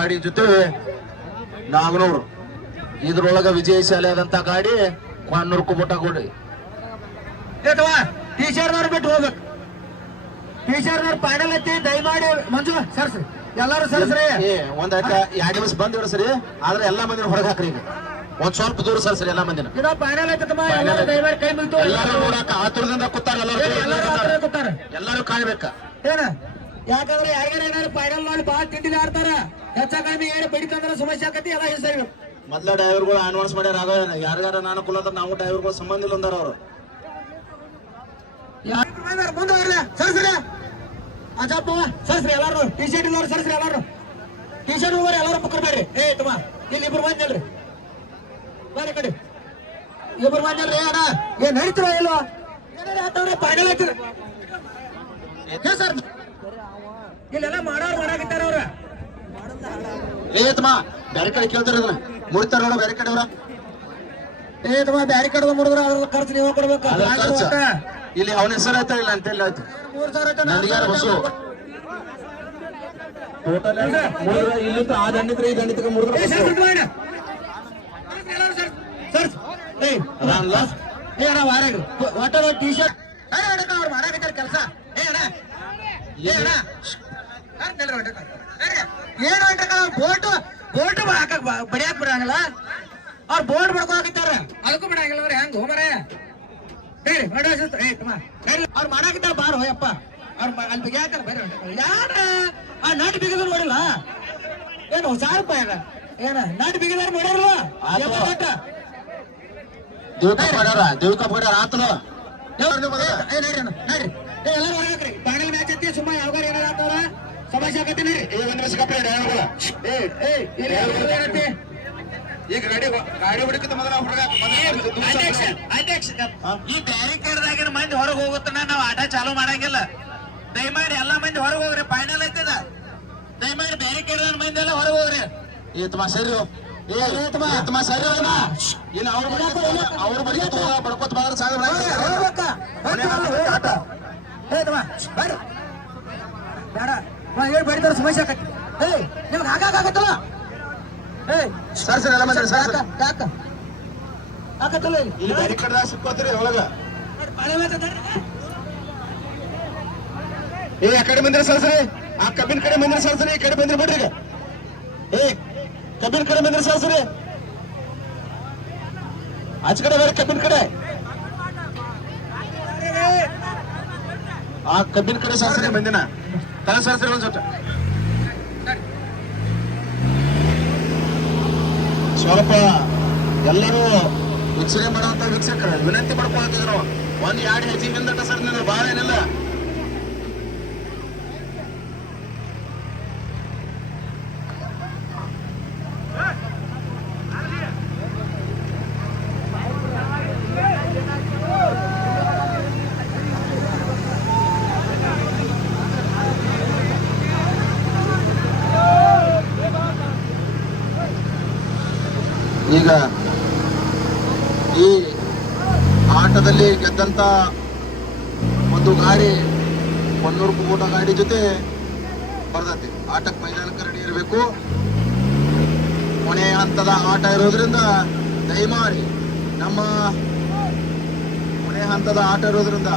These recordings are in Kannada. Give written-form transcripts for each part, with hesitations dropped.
ಗಾಡಿ ಜೊತೆ ನಾಗನೂರು. ಇದ್ರೊಳಗ ವಿಜಯಶಾಲಿ ಆದಂತ ಗಾಡಿ ಕೊನ್ನೂರು ಕುಮಟ ಗೋಡಿ. ಟೀಚರ್ನವ್ರು ಬಿಟ್ಟು ಹೋಗ್ಬೇಕು. ಟೀಚರ್ನವ್ರು ಫೈನಲ್ ಐತಿ, ದಯಮಾಡಿ ಮಂಜು ಸರ್ಸ್ರಿ, ಎಲ್ಲಾರು ಸರ್ಸ್ರಿ. ಒಂದ್ 2 ನಿಮಿಷ ಬಂದ್ ಇಡ್ಸ್ರಿ, ಆದ್ರೆ ಎಲ್ಲಾ ಮಂದಿನ ಹೊರಗೆ ಹಾಕ್ರಿ. ಈಗ ಒಂದ್ ಸ್ವಲ್ಪ ದೂರ ಸರ್ಸ್ರಿ ಎಲ್ಲಾ ಮಂದಿನ. ಇದು ಫೈನಲ್ ಐತಿ, ದಯಮಾಡಿ ಕೈ ಮುಗಿತು. ಎಲ್ಲಾರು ನೋಡಾಕ ಆತುರದಿಂದ ಕೂತಾರ, ಎಲ್ಲಾರು ಕಾಯ್ಬೇಕ. ಏನ ಯಾಕಂದ್ರೆ ಯಾರಿಗಾರ ಏನಾದ್ರು ಫೈನಲ್ ನೋಡಿ ಬಾಳ ತಿಂಡಿ ಆಡ್ತಾರ, ಹೆಚ್ಚ ಕಡಿಮೆ ಏನು ಬಡಿತಂದ್ರ ಸಮಸ್ಯೆ ಆಕತಿ. ಎಲ್ಲ ಹೆಸರು ಮೊದ್ಲ ಡ್ರೈವರ್ಗಳು ಅನ್ವಾನ್ಸ್ ಮಾಡ್ಯಾರ. ಆಗ ಯಾರಿಗಾರ ಅನುಕೂಲ ಅಂದ್ರೆ ನಾವು ಡ್ರೈವರ್ಗಳು ಸಂಬಂಧ ಇಲ್ಲ ಅಂದಾರ ಅವ್ರು. ಮುಂದೆ ಸರ್ಸ್ರಿ, ಅಜಪ್ಪ ಸರ್ಸ್ರಿ ಎಲ್ಲಾರು. ಟಿ ಶರ್ಟ್ ಇಲ್ಲವ್ರು ಸರ್ಸ್ರಿ, ಎಲ್ಲಾರು ಟಿ ಶರ್ಟ್ ಹೋಗ್ರಿ, ಎಲ್ಲಾರು ಬುಕ್ಕರ್ ಬೇಡ್ರಿ. ತುಮ್ಮ ಇಲ್ಲಿ ಇಬ್ರು ಬಂದ್ರಿ, ಬೇರೆ ಕಡೆ ಇಬ್ರು ಬಂದ್ರಿ. ಅಣ್ಣ ಏನ್ ನಡೀತಿರ ಇಲ್ವಾ? ಏನಾರ ಫೈನಲ್ ಐತಿ ಸರ್. ಇಲ್ಲೆಲ್ಲ ಮಾಡಾಕತ್ತಾರ ಅವ್ರ. ತಮ್ಮ ಬೇರೆ ಕಡೆ ಕೇಳ್ತಾರ, ಅದನ್ನ ಮುಡ್ತಾರ ನೋಡ ಬೇರೆ ಕಡೆ ಅವ್ರ. ತಮ್ಮ ಬ್ಯಾರಿ ಕಡೆ ಮುಡಿದ್ರ ಅದ್ರ ಖರ್ಚು ನೀವು ಕೊಡ್ಬೇಕು. ಇಲ್ಲಿ ಅವನ ಹೆಸರು ಆಯ್ತಾ ಇಲ್ಲ ಅಂತ ಎಲ್ಲ ಆಯ್ತು. 3,000 ಬಸ್ಸು ಟೋಟಲ್ ಇಲ್ಲಿ ಆ ದಂಡಿದ್ರೆ ಈ ದಂಡಿಗೆ ಮುಡಿದ್ರೆ ವಾಟರ್ ಟಿ ಶರ್ಟ್ ಅವ್ರು ಮಾಡಾಕತ್ತಾರ ಕೆಲಸ. ಏನು ಬೋಟ್ ಬಡಿಯಾಕ್ ಬಿಡಂಗಿಲ್ಲ, ಅವ್ರು ಬೋಟ್ ಬಡ್ಕೊಳಕತ್ತಾರ, ಅದಕ್ಕೂ ಬಿಡಂಗಿಲ್ಲ. ಅವ್ರ ಹೆಂಗ್ ಹೋಮರ ಹೇಳಿ ಅವ್ರು ಮಾಡಾಕಿದ್ದಾರ. ಬಾರ ಹೋಯಪ್ಪ, ಅವ್ರು ಅಲ್ಲಿ ಬಿಗಿಯಾತಾರ. ಬೇರೆ ಯಾರ ಆ ನಾಟಿ ಬಿಗಿದ್ರು ನೋಡಿಲ್ಲ ಏನು? ಸಾರಪ್ಪ ಏನ ನಾಟಿ ಬಿಗಿದಾರ ನೋಡಿರಲ್ಲ. ನೋಡ್ರಿ ಎಲ್ಲಾರು ಹೊರಗ್ರಿ. ಫೈನಲ್ ಮ್ಯಾಚ್ ಐತಿ, ಸುಮ್ಮ ಯಾವಾಗ ಏನಾರ ಆಗ್ತಾವ ಸಮಸ್ಯೆ ಆಗತ್ತೆ. ಈಗ ಗಾಡಿ ಹುಡುಕಿದ ಮೊದಲ ಈ ಬ್ಯಾರಿಕೇಡ್ದಾಗಿನ ಮಂದಿ ಹೊರಗೆ ಹೋಗುತ್ತಾನ, ನಾವ್ ಆಟ ಚಾಲೂ ಮಾಡಂಗಿಲ್ಲ. ದಯಮಾಡಿ ಎಲ್ಲಾ ಮಂದಿ ಹೊರಗೆ ಹೋಗ್ರಿ, ಫೈನಲ್ ಐತದ. ದಯಮಾಡಿ ಬ್ಯಾರಿಕೇಡ್ ಮಂದಿ ಎಲ್ಲ ಹೊರಗೆ ಹೋಗ್ರಿ. ಸರಿ ಸರಿ ಅವ್ರ ಬರೀ ಬಡ್ಕೋತ ಬಂದ್ರೆ ಸಾಗ ಬೇಡ ಹೇಳಿ ಬಡಿದಾರ ಸಮಸ್ಯೆ ಆಕತಿ. ನಿಮ್ಗೆ ಹಾಗಾಗತ್ತಲ್ಲ ಸರ್ ಸರ್ ಎಲ್ಲ ಮಂದಿ ಸರ್ ಹಾಕತ್ತಲ್ಲ ಇಲ್ಲಿ ಬ್ಯಾರಿಕೇಡ್ ಸಿಕ್ಕೋತ್ರಿ ಒಳಗ. ಆ ಕಡೆ ಬಂದ್ರೆ ಸಲ್ಸ್ರಿ, ಆ ಕಬ್ಬಿನ ಕಡೆ ಬಂದ್ರೆ ಸಲ್ಸ್ರಿ, ಈ ಕಡೆ ಬಂದ್ರೆ ಬಿಡ್ರಿ. ಈಗ ಕಬ್ಬಿನ ಕಡೆ ಬಂದ್ರೆ ಸಲ್ಸ್ರಿ, ಆಚ ಕಡೆ ಬೇರೆ ಕಬ್ಬಿನ ಕಡೆ. ಆ ಕಬ್ಬಿನ ಕಡೆ ಸಲ್ಸ್ರಿ ಮಂದಿನ ತಲೆ ಸಲ್ಸ್ರಿ ಒಂದ್ ಸ್ವಲ್ಪ ಎಲ್ಲರೂ ವೀಕ್ಷಣೆ ಮಾಡುವಂತ ವೀಕ್ಷಕರು ವಿನಂತಿ ಮಾಡ್ಕೊಳ್ತಿದ್ರು. 1-2 ಹೆಜ್ಜೆ ಹಿಂದಟ ಸರ್, ನಿಂದ್ರೆ ಬಹಳ ಏನಿಲ್ಲ. ಈಗ ಈ ಆಟದಲ್ಲಿ ಗೆದ್ದಂತ ಒಂದು ಗಾಡಿ ಕೊನ್ನೂರು ಕುಮಟ ಗಾಡಿ ಜೊತೆ ಬರ್ತೈತಿ. ಆಟಕ್ಕೆ ಮೈದಾನಕ್ಕೆ ರೆಡಿ ಇರಬೇಕು. ಕೊನೆಯ ಹಂತದ ಆಟ ಇರೋದ್ರಿಂದ ದಯಮಾಡಿ ನಮ್ಮ ಕೊನೆಯ ಹಂತದ ಆಟ ಇರೋದ್ರಿಂದ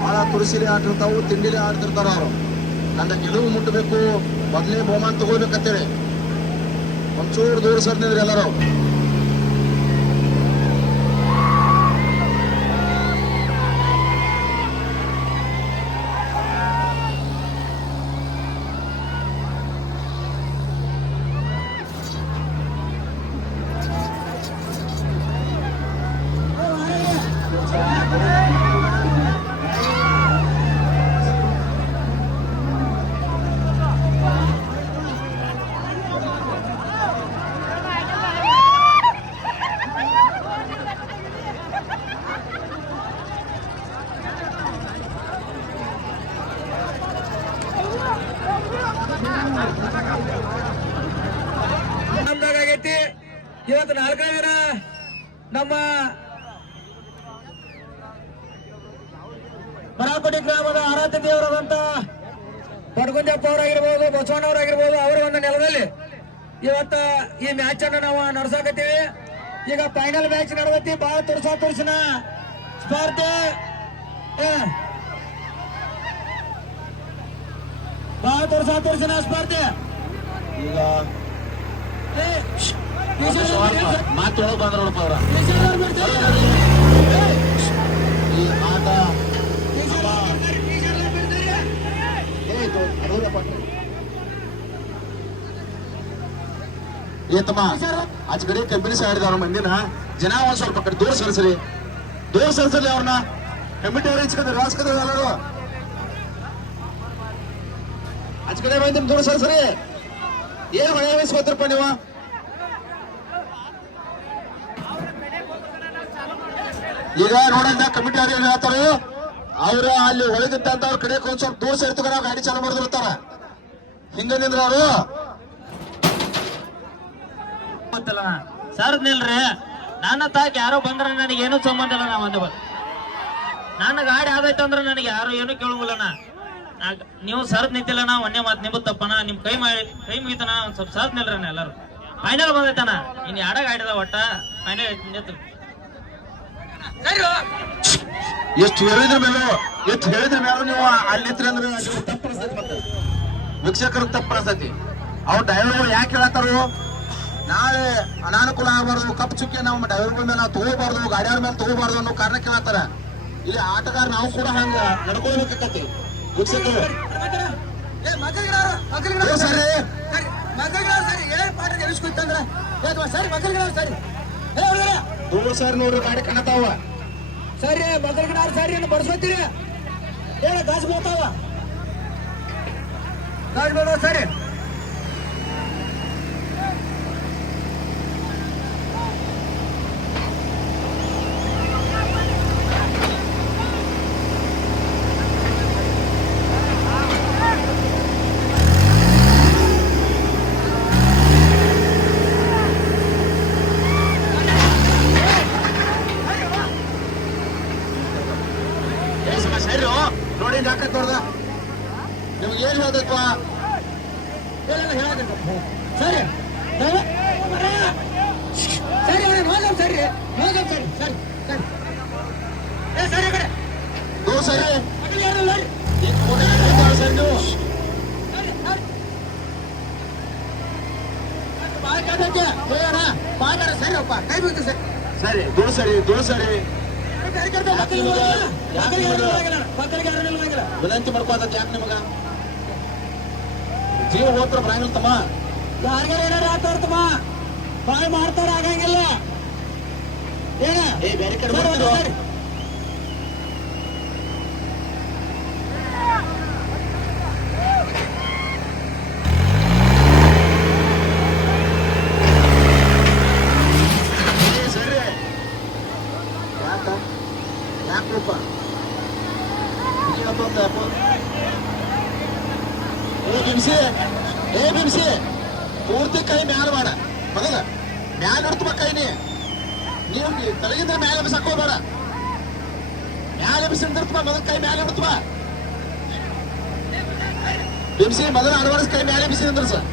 ಬಹಳ ತುಳಸಿಲಿ ಆಟಿರ್ತಾವು, ತಿಂಡಿಲಿ ಆಡ್ತಿರ್ತಾರ. ಅವರು ನನ್ನ ಗೆಲುವು ಮುಟ್ಟಬೇಕು, ಮೊದಲೇ ಬಹುಮಾನ ತಗೋಬೇಕಂತೇಳಿ ಒಂಚೂರು ದೂರ ಸರ್ನಿದ್ರಿ ಎಲ್ಲರೂ. ಇವತ್ತು 4ನೇ ದಿನ ನಮ್ಮ ಮರಾಕೋಟಿ ಗ್ರಾಮದ ಆರಾಧ್ಯ ದೇವರಾದಂತ ಪಡಗುಂಜಪ್ಪ ಅವರಾಗಿರ್ಬೋದು, ಬಸವಣ್ಣವರಾಗಿರ್ಬೋದು, ಅವರ ಒಂದು ನೆಲದಲ್ಲಿ ಇವತ್ತ ಈ ಮ್ಯಾಚ್ ಅನ್ನ ನಾವು ನಡ್ಸಾಕತ್ತೀವಿ. ಈಗ ಫೈನಲ್ ಮ್ಯಾಚ್ ನಡೆದೈತಿ. ಬಹಳ ತುರ್ಸಿನ ಸ್ಪರ್ಧೆ, ಬಹಳ ತುರ್ಸಿನ ಸ್ಪರ್ಧೆ. ಈಗ ಮಾತೊಳಗೆ ಬಂದ್ರ ನೋಡಪ್ಪ ಅವ್ರ ಈ ಆಟ ಏತಮ್ಮ ಆಚ ಕಡೆ ಕಂಪನಿ ಸಾಡಿದವ್ರ ಮಂದಿನ ಜನ ಒಂದ್ ಸ್ವಲ್ಪ ಕಡೆ ದೂರ ಸರಿಸ್ರಿ ಅವ್ರನ್ನ ಕಮಿಟಿ ಅವ್ರ ಇಚ್ಕಂದ್ರೆ ರಾಸ್ಕದ ಎಲ್ಲರೂ ಆಚ ಕಡೆ ಮಂದಿನ ದೂರ ಸರಿಸ್ರಿ. ಏನ್ ಹೊಳೆ ವಹಿಸ್ಕೋತ್ರಪ್ಪ ನೀವು? ಈಗ ನೋಡಂತ ಕಮಿಟಿ ಅವ್ರು ಏನ್ ಹೇಳ್ತಾರೋ ಅವ್ರು ಅಲ್ಲಿ ಒಳಗಿದ್ದಂತ ಅವ್ರ ಕಡೆ ಒಂದ್ ಸ್ವಲ್ಪ ದೂರ ಸೇರ್ತುಗ ನಾವು ಗಾಡಿ ಚಾಲು ಮಾಡಿದಿರ್ತಾರ. ಹಿಂಗ ನಿಂದ್ರ ಅವರು ಸರ್ ನಿಲ್ರಿ. ನನ್ನ ತಾಕ ಯಾರೋ ಬಂದ್ರ ನನಗೆ ಏನು ಸಂಬಂಧ ಇಲ್ಲ. ನಾ ಒಂದು ನನ್ನ ಗಾಡಿ ಆದೈತೆ ಅಂದ್ರೆ ನನಗೆ ಯಾರು ಏನು ಕೇಳುವುದಿಲ್ಲ. ನೀವು ಸರ್ದ್ ನಿಂತಿಲ್ಲ ನಾ ಒಂದೇ ಮಾತು ನಿಂಬ ತಪ್ಪನ ನಿಮ್ ಕೈ ಮುಗಿತಾನ ಒಂದ್ ಸ್ವಲ್ಪ ಸರ್ದ್ ನಿಲ್ರಿ ಎಲ್ಲಾರು. ಫೈನಲ್ ಬಂದೈತಾನ ಇನ್ ಎಡ ಗಾಡಿದ ಒಟ್ಟ ಫೈನಲ್ ನಿಂತು ಎಷ್ಟು ಹೇಳಿದ್ರ ಮೇಲೂ ನೀವು ಅಲ್ಲಿ ಅಂದ್ರೆ ತಪ್ಪು ಅನ್ಸತಿ. ಮತ್ತೆ ವೀಕ್ಷಕರಿಗೆ ತಪ್ಪು ಅನ್ಸತಿ. ಅವ್ರ ಡ್ರೈವರ್ಗಳು ಯಾಕೆ ಹೇಳತ್ತಾರು ನಾಳೆ ಅನಾನುಕೂಲ ಆಗಬಾರ್ದು, ಕಪ್ ಚುಕ್ಕಿ ನಾವು ಡ್ರೈವರ್ ಮೇಲೆ ನಾವು ತಗೋಬಾರ್ದು, ಗಾಡಿಯವ್ರ ಮೇಲೆ ತಗೋಬಾರ್ದು ಅನ್ನೋ ಕಾರಣ ಕೇಳತ್ತಾರ. ಇಲ್ಲಿ ಆಟಗಾರ ನಾವು ಕೂಡ ಹಂಗ ನಡ್ಕೊಳ್ಬೇಕಾಕತಿ. ವೀಕ್ಷಕರು ಸರಿ ನೋಡ್ರಿ ಗಾಡಿ ಕಾಣತಾವ. ಸರಿ ಮಕ್ಕಳಿಗೆ ಸರಿ ಬಡ್ಸ್ಕೊತೀರಿ ಹೇಳ ಗಾಜ್ ಬೀಳ್ತಾವ. ಗಾಜ್ ಬೀಳೋ ಸರಿ ನೋಡಿ ಹಾಕತ್ ನೋಡ್ದ ನಿಮ್ಗೆ ಏನ್ ಹೇಳ್ದಪ್ಪ? ಸರಿ ಸರಿ ಹೋಗಮ್ ಸರಿ ಸರಿ ಸರಿ ಸರಿ ಕಡೆ ಸರಿ ಸರಿಪ್ಪ ಕೈ ಬಿಡ್ತು ಸರಿ ಸರಿ ದೂರ ಸರಿ ವಿನಂತಿ ಮಾಡ್ಕೋತ ಯಾಕೆ ನಿಮಗ ಜೀವ ಹೋತ್ರ ಬರಂಗಿಲ್ಲ ತಮ್ಮ. ಯಾರಿಗಾರ ಏನಾರ ಆತಮ್ಮ ಬಾಯ್ ಮಾಡ್ತಾರ ಆಗಂಗಿಲ್ಲ. ಏನ ಬೇರೆ ಕಡೆ ಬರ್ತಿರೋ ಬಿಮ್ಸಿ ಪೂರ್ತಿ ಕೈ ಮ್ಯಾಲ ಮಾಡ ಮೊದಲ ಮ್ಯಾಲ ಇಡ್ತುವ ಕೈನಿ ನೀವು ತಲೆಗಿಂದ ಮ್ಯಾಲ ಎಬ್ಸಕ್ ಹೋಗ್ಬೇಡ. ಮ್ಯಾಲ ಎಬ್ಸಿರ್ತವ ಮೊದಲ ಕೈ ಮ್ಯಾಲ ಇಡ್ತುವ ಬಿಮ್ಸಿ ಮೊದಲ ಅಡ್ವಾನ್ಸ್ ಕೈ ಮ್ಯಾಲ ಎಬ್ಸಿ ಅಂದ್ರ ಸರ್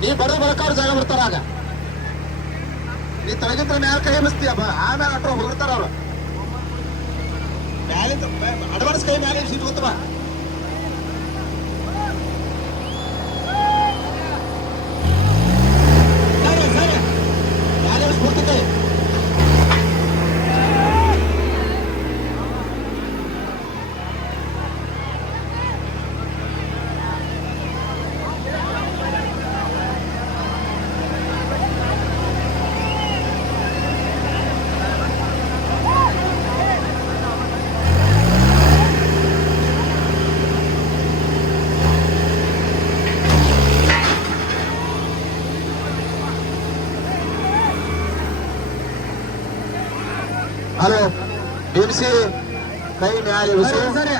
ನೀ ಬಡೋ ಬಳಕ ಅವ್ರ ಜಾಗ ಬರ್ತಾರ. ಆಗ ನೀ ತಲೆಗಿಂತ ಮ್ಯಾಲ ಕೈ ಎಬ್ಸ್ತೀಯ ಆಮೇಲೆ ಅಟ್ರ ಹೋಗಿರ್ತಾರ ಅವ್ರು. ಮ್ಯಾಲಿಂದ ಅಡ್ವಾನ್ಸ್ ಕೈ ಮ್ಯಾಲ ಎಬ್ಸಿ ಇಟ್ಕೊತವ. ಪೂರ್ತಿ ಕೈ ಹಲೋ ಬಿಮ್ಸಿ ಕೈ ಮ್ಯಾಲೆ ಸರಿ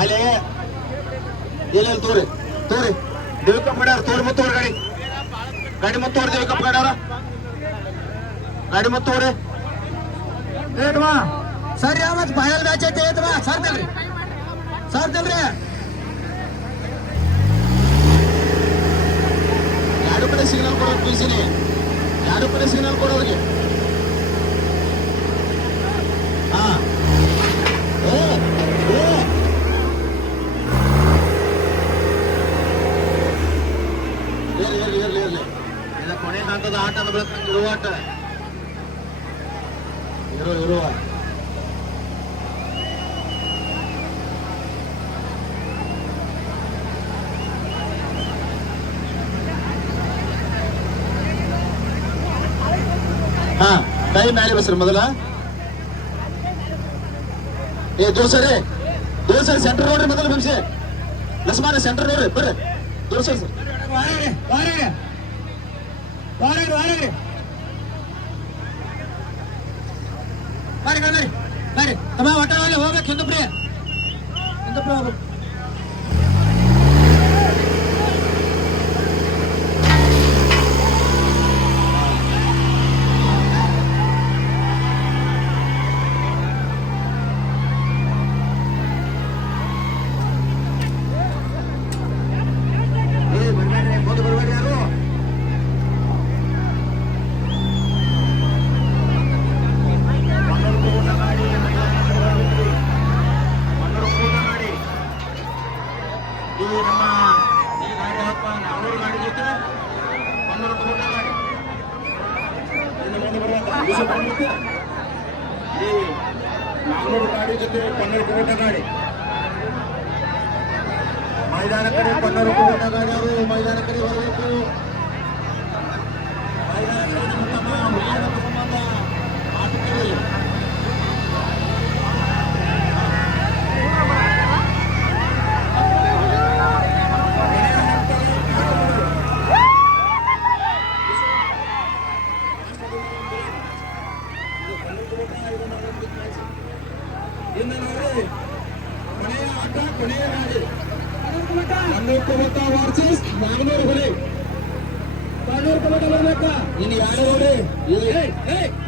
ಅಲ್ಲೇ ಇಲ್ಲ ತೋರಿ ದೇವಿಕಪ್ಪ ಮಾಡ್ಯಾರ. ತೋರಿ ಮುತ್ತೋರಿ ಗಾಡಿ ಮುತ್ತೋರಿ ದೇವಿಕಪ್ಪ ಮಾಡ್ಯಾರ. ಗಾಡಿ ಮುತ್ತೋರಿ ಏನ್ವಾ ಸರಿ ಮತ್ ಫೈನಲ್ ಮ್ಯಾಚ್ ಐತೆ ಏನ್ವಾ ಸರ್ದಲ್ರಿ ಸಿಗ್ನಲ್ ಕೊಡೋದು ಪಿಸಿನಿ, ಎರಡು ಕಡೆ ಸಿಗ್ನಲ್ ಕೊಡೋರಿಗೆ. ಹಾ ಓ ಓ ಇರ್ಲಿ ಇಲ್ಲ ಕೊನೆ ಹಂತದ ಆಟ ಅನ್ಬೇಕು. ಇರುವ ಆಟ ಇರುವ ಹಾ ಕೈ ಮ್ಯಾಲೆ ಬಸ್ರಿ ಮೊದಲ. ದೋಸರಿ ಸೆಂಟರ್ ನೋಡ್ರಿ ಮೊದಲು ಬಿಂಸೆ ಲಸ್ಮಾನ ಸೆಂಟರ್ ನೋಡ್ರಿ ಬರ್ರಿ ದೋಸರಿ ಸರ್. ಬರ್ರಿ ತಮ್ಮ ಒಟ್ಟ ಹೋಗ್ಬೇಕು ಹಿಂದಪ್ರಿ ಹೋಗ್ಬೇಕು. ನಾಲ್ನೂರು ಗಾಡಿ ಜೊತೆ 12 ಕೋಟ ಗಾಡಿ ಮೈದಾನ ಕಡೆ 12 ಕೋಟ ಗಾಡಿ ಅವರು ಮೈದಾನ ಕಡೆ ಬರಬೇಕು. ಕೊನೆಯ ಗಾಡಿ 12 ವರ್ಸಸ್ 400 ಹುಲಿ 400 ಬರ್ಬೇಕಾ ಇನ್ನು ಯಾರು ನೋಡಿ